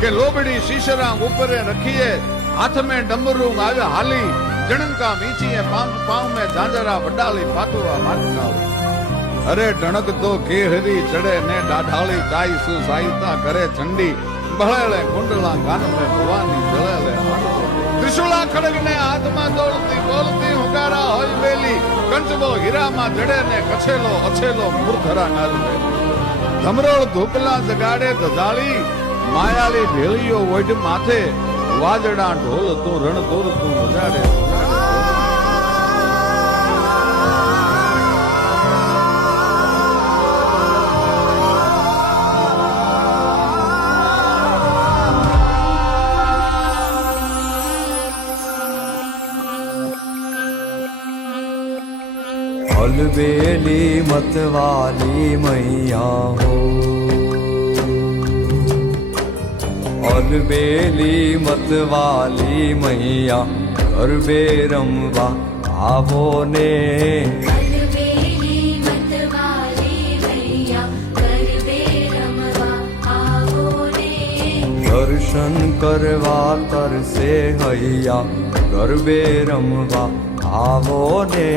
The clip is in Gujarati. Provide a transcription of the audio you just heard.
કે લોબડી શીશરા ઉપરે રખીએ હાથ મેં ડમરું આવે હાલી, જણંકા મીચીએ પાંચ પાઉં મેં ઝાંઝરા વડાલી પાતુવા માટકાવ અરે ઢણક તો કેહરી ચડે ને ડાઢાળી જાય સુ સાઈતા કરે ઠંડી ભળેલે કુંડલા ગાન મે ભવાની જળેલે ત્રિશુલા ખડગ ને હાથમાં દોડતી બોલતી હુંકારા હોય બેલી કંચબો હીરામાં જડે ને કછેલો અછેલો મૂર્ધરા નાલ ધમરોળ ધોપલા જગાડે ધજાળી માયાળી ભેળીઓ ઓઢ માથે વાજડા ઢોલ તું રણ તોર તું વજાડે अलबेली मतवाली मैया हो પગ બેલી મતવાલી મૈયા ગરબે રમવા આવો ને દર્શન કરવા તરસે હૈયા ગરબે રમવા આવો ને